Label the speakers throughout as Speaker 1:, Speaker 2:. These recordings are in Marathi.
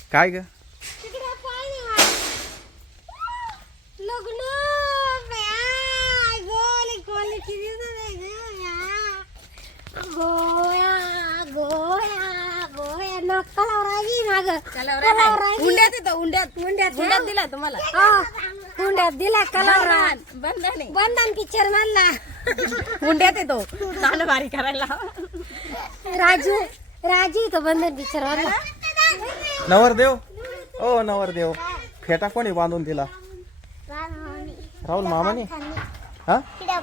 Speaker 1: काय ग?
Speaker 2: तिकडे पाणी आहे. लग्न गोल क्वालिटी गोया गोया गोया न कलावराजी माग
Speaker 3: हुंड्यात येतो हुंड्यात दिला तुम्हाला
Speaker 2: हुंड्यात दिला कलावरा
Speaker 3: बंधन
Speaker 2: पिक्चर मधला
Speaker 3: हुंड्यात येतो चालू भारी करायला
Speaker 2: राजू तो बंधन पिक्चर मधला
Speaker 1: नवरदेव ओ नवरदेव फेटा कोणी बांधून दिला? राहुल मामाने. हा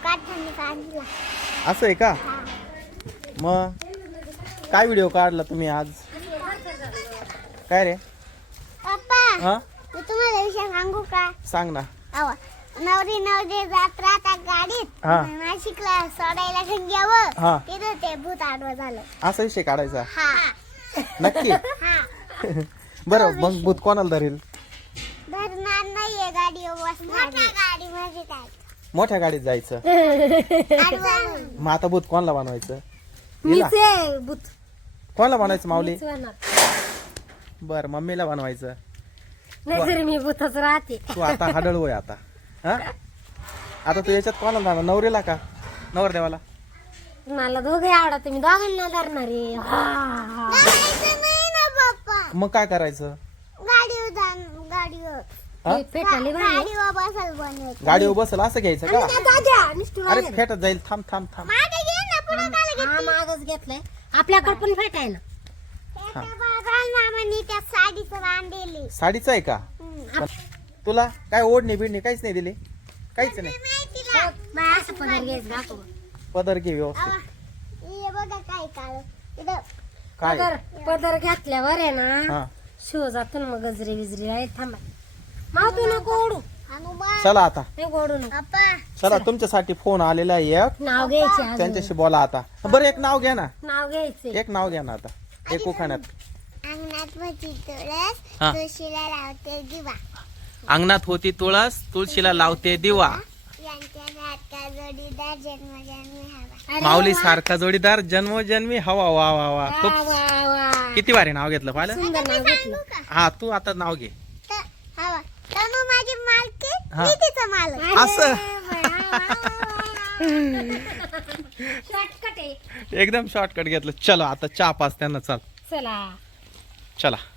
Speaker 1: असं आहे का? मग काय व्हिडिओ काढला तुम्ही आज? काय रे?
Speaker 2: पप्पा
Speaker 1: हा
Speaker 2: मी तुम्हाला विषय सांगू का?
Speaker 1: सांग ना.
Speaker 2: नवरी जात राहता गाडीत
Speaker 1: हा.
Speaker 2: नाशिकला सोडायला घेऊन गेलं
Speaker 1: हा
Speaker 2: तिथं ते भूत आडवं झालं.
Speaker 1: असा विषय काढायचा
Speaker 2: हा
Speaker 1: नक्की.
Speaker 2: हा
Speaker 1: बरं मग भूत कोणाला धरेल?
Speaker 2: धरणार नाहीये गाडीवर बसणार गाडी मध्ये
Speaker 1: मोठ्या गाडीत जायचं. मग आता भूत कोणाला बनवायचं? हिला?
Speaker 2: भूत
Speaker 1: कोणाला बनवायचं माऊली? बर मम्मीला बनवायचं.
Speaker 2: नाही मी भूतच राहते.
Speaker 1: तू आता हाडळ होय आता. हा आता तू याच्यात कोणाला जाणार? नवरीला का नवरदेवाला?
Speaker 2: मला दोघे आवडत मी दोघांना धरणार आहे.
Speaker 1: मग काय करायचं?
Speaker 2: गाडीवर
Speaker 1: हा?
Speaker 2: गाडीवर बसायला बनवायचं.
Speaker 1: गाडीवर बसल असं घ्यायचं का? अरे
Speaker 2: मागच
Speaker 1: फेटत जाईल. थांब थांब थांब.
Speaker 2: घेतलंय आपल्याकडे पण फेट आहे ना. मामाने त्या साडीचं बांधलेली.
Speaker 1: साडीचं आहे का? तुला काय ओढणी बिडणी काहीच नाही दिली? काहीच नाही.
Speaker 2: असं पदर घ्यायचं दाखव.
Speaker 1: पदर घे व्यवस्थित.
Speaker 2: हे बघा काय काळ इथं
Speaker 1: काय?
Speaker 2: पदर घातल्यावर आहे ना
Speaker 1: हा
Speaker 2: शिव जातो ना मग गजरे बिजरे आहे. थांबा माव तू नको ओढू.
Speaker 1: चला आता.
Speaker 2: नाही ओढू नको.
Speaker 1: चला तुमच्यासाठी फोन आलेला आहे एक.
Speaker 2: नाव घ्यायचे अजून.
Speaker 1: त्यांच्याशी बोला आता. बरं एक नाव घ्या ना.
Speaker 2: नाव घ्यायचे.
Speaker 1: एक नाव घ्या ना आता. एक उखाण्यात.
Speaker 2: अंगणात होती तुळस
Speaker 1: हा.
Speaker 2: तुळशीला लावते दिवा.
Speaker 1: अंगणात होती तुळस तुळशीला लावते दिवा.
Speaker 2: यांच्या सारखा जोडीदार जन्मजन्मी हवा.
Speaker 1: माऊली सारखा जोडीदार जन्मोजन्मी हवा. वा वा वा खूप
Speaker 2: वा वा
Speaker 1: किती भारी नाव घेतलं पाहिलं.
Speaker 2: सुंदर नाव घेतलं.
Speaker 1: हा तू आता नाव घे.
Speaker 2: हवा तर मग माझी मालकी
Speaker 1: हा.
Speaker 2: मी तिचा मालक.
Speaker 1: असं
Speaker 2: शॉर्टकट आहे.
Speaker 1: एकदम शॉर्टकट घेतलं. चलो आता चहा पाच त्यांना. चल
Speaker 2: चला
Speaker 1: चला.